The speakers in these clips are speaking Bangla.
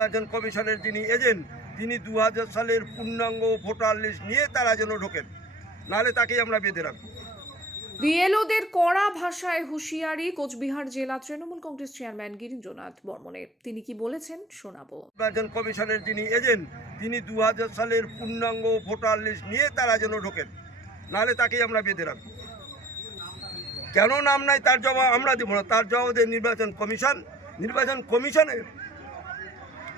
নির্বাচন কমিশনের যিনি এজেন্ট তিনি দু হাজার সালের পূর্ণাঙ্গ ভোটার লিস্ট নিয়ে তারা যেন ঢোকেন। নাহলে তাকেই আমরা বেঁধে রাখব। বিএলওদের কড়া ভাষায় হুঁশিয়ারি কোচবিহার জেলা তৃণমূল কংগ্রেস চেয়ারম্যান গিরীন্দ্রনাথ বর্মনের। তিনি কি বলেছেন শোনাবো। নির্বাচন কমিশনের যিনি এজেন্ট তিনি দু সালের পূর্ণাঙ্গ ভোটার লিস্ট নিয়ে তারা যেন ঢোকেন। নাহলে তাকেই আমরা বেঁধে রাখব। কেন নাম নাই তার জবাব আমরা দেবো না। তার জবাব দেয় নির্বাচন কমিশন নির্বাচন কমিশনের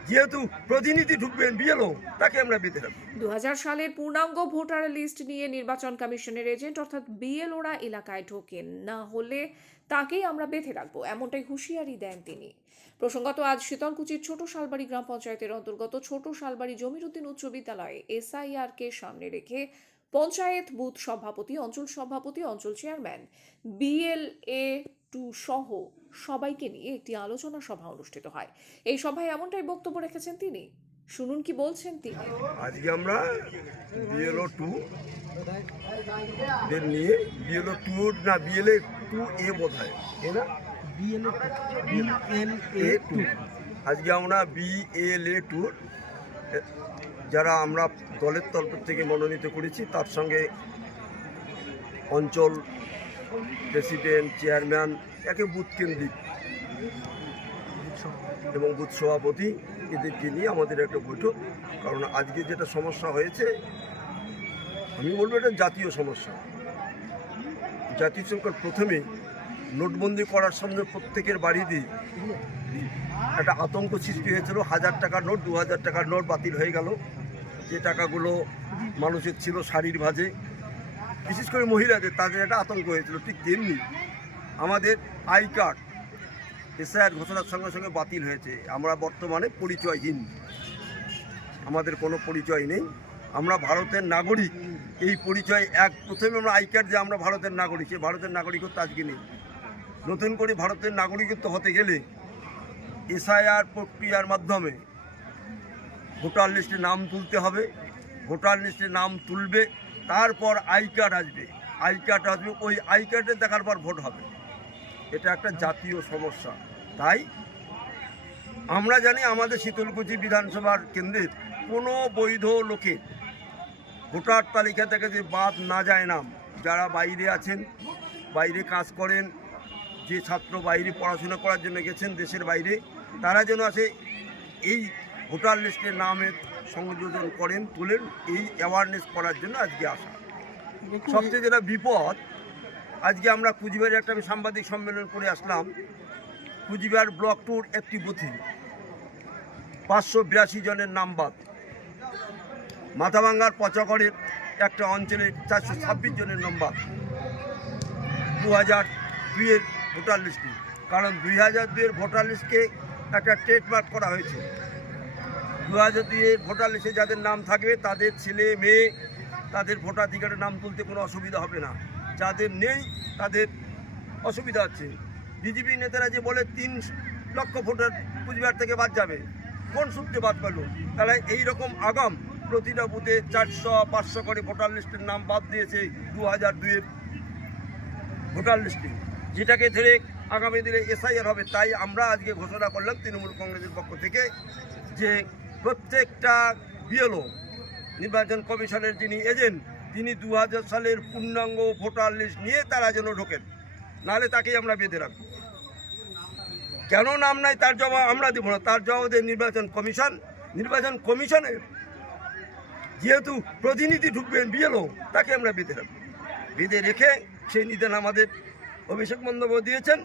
যেহেতু প্রতিনিধি ঢুকবেন বিএলও তাকে আমরা বেঁধে রাখব দু সালের পূর্ণাঙ্গ ভোটার লিস্ট নিয়ে নির্বাচন কমিশনের এজেন্ট অর্থাৎ বিএলওরা এলাকায় ঢোকেন, না হলে তাকেই আমরা বেঁধে রাখব, এমনটাই হুঁশিয়ারি দেন তিনি। প্রসঙ্গত, আজ শীতলকুচির ছোট শালবাড়ি গ্রাম পঞ্চায়েতের অন্তর্গত ছোট শালবাড়ি জমিরুদ্দিন উচ্চ বিদ্যালয়ে এসআইআর কে সামনে রেখে পঞ্চায়েত বুথ সভাপতি, অঞ্চল সভাপতি, অঞ্চল চেয়ারম্যান, বিএলএ টু সহ সবাইকে নিয়ে একটি আলোচনা সভা অনুষ্ঠিত হয়। এই সভায় এমনটাই বক্তব্য রেখেছেন তিনি। শুনুন কি বলছেন তিনি। আজকে আমরা বিএলও টু নিয়ে বিএলও টু না বিএলএ টু এ বোধ হয়। এ না? টু আজকে আমরা বিএলএ টু যারা আমরা দলের তরফ থেকে মনোনীত করেছি, তার সঙ্গে অঞ্চল প্রেসিডেন্ট, চেয়ারম্যান, একে বুথ কেন্দ্রিক এবং বুথ সভাপতি এদেরকে নিয়ে আমাদের একটা বৈঠক। কারণ আজকে যেটা সমস্যা হয়েছে, আমি বলব এটা জাতীয় সমস্যা। জাতীয় সংকট প্রথমে নোটবন্দি করার সামনে প্রত্যেকের বাড়িতে একটা আতঙ্ক সৃষ্টি হয়েছিল। হাজার টাকার নোট, দু হাজার টাকার নোট বাতিল হয়ে গেল। যে টাকাগুলো মানুষের ছিল শাড়ির ভাজে বিশেষ করে মহিলাদের, তাদের একটা আতঙ্ক হয়েছিল, ঠিক তেমনি আমাদের আই কার্ড, এসআইআর ঘোষণার সঙ্গে সঙ্গে বাতিল হয়েছে। আমরা বর্তমানে পরিচয়হীন। আমাদের কোনো পরিচয় নেই। আমরা ভারতের নাগরিক। এই পরিচয় এক, প্রথমে আমরা আই কার্ড যে আমরা ভারতের নাগরিক। সেই ভারতের নাগরিকত্ব আজকে নেই। নতুন করে ভারতের নাগরিকত্ব হতে গেলে এসআইআর প্রক্রিয়ার মাধ্যমে ভোটার লিস্টে নাম তুলতে হবে। ভোটার লিস্টে নাম তুলবে। তারপর আই কার্ড আসবে। আই কার্ড আসবে, ওই আই কার্ডে দেখার পর ভোট হবে। এটা একটা জাতীয় সমস্যা। তাই আমরা জানি আমাদের শীতলকুচি বিধানসভার কেন্দ্রের কোনো বৈধ লোকে ভোটার তালিকা থেকে যে বাদ না যায় নাম, যারা বাইরে আছেন, বাইরে কাজ করেন, যে ছাত্র বাইরে পড়াশোনা করার জন্য গেছেন দেশের বাইরে, তারা যেন আছে এই ভোটার লিস্টে নামের সংযোজন করেন তোলেন এই অ্যাওয়ারনেস করার জন্য আজকে আসা। সবচেয়ে যেটা বিপদ আজকে আমরা কুচবিহারে একটা আমি সাংবাদিক সম্মেলন করে আসলাম। কুচবিহার ব্লক টুর একটি বুথে। পাঁচশো বিরাশি জনের নাম বাদ। মাথাভাঙ্গার পচাগড়ের একটা অঞ্চলে চারশো ছাব্বিশ জনের নম্বর দু হাজার দুইয়ের ভোটার লিস্টে। কারণ দুই হাজার দুইয়ের ভোটার লিস্টকে একটা ট্রেডমার্ক করা হয়েছে। দু হাজার ভোটার লিস্টে যাদের নাম থাকবে, তাদের ছেলে, মেয়ে, তাদের ভোটাধিকারের নাম তুলতে কোনো অসুবিধা হবে না। যাদের নেই, তাদের অসুবিধা হচ্ছে। বিজেপি নেতারা যে বলে, তিন লক্ষ ভোটার কুচবিহার থেকে বাদ যাবে। কোন সূত্রে বাদ পেল? তাহলে এই রকম আগাম প্রতিটা বুথে চারশো, পাঁচশো করে ভোটার লিস্টের নাম বাদ দিয়েছে দু হাজার দুয়ের ভোটার লিস্টে। যেটাকে ধরে আগামী দিনে এসআইআর হবে, তাই আমরা আজকে ঘোষণা করলাম তৃণমূল কংগ্রেসের পক্ষ থেকে যে প্রত্যেকটা বিএলও, নির্বাচন কমিশনের যিনি এজেন্ট, তিনি দু হাজার সালের পূর্ণাঙ্গ ভোটার লিস্ট নিয়ে তারা যেন ঢোকেন, নাহলে তাকেই আমরা বেঁধে রাখব। কেন নাম নাই, তার জবাব আমরা দেবো না, তার জবাব দেয় নির্বাচন কমিশন, নির্বাচন কমিশনের যেহেতু প্রতিনিধি ঢুকবেন বিএলও, তাকে আমরা বেঁধে রাখব। বেঁধে রেখে সেই নিদান আমাদের অভিষেক বন্দ্যোপাধ্যায় দিয়েছেন,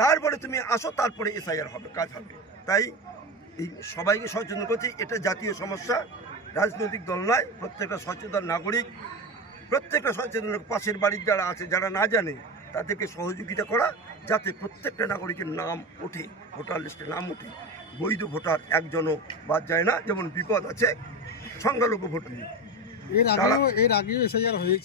তারপরে তুমি আসো, তারপরে এসআইআর হবে, কাজ হবে। তাই এই সবাইকে সচেতন করছি, এটা জাতীয় সমস্যা, রাজনৈতিক দল নয়, প্রত্যেকটা সচেতন নাগরিক, প্রত্যেকটা সচেতন পাশের বাড়ির যারা আছে, যারা না জানে, তাদেরকে সহযোগিতা করা, যাতে প্রত্যেকটা নাগরিকের নাম ওঠে, ভোটার লিস্টে নাম ওঠে। বৈধ ভোটার একজনও বাদ যায় না, যেমন বিপদ আছে, সংখ্যালঘু ভোট নিয়ে এর আগেও এর আগেও এসআইআর হয়েছে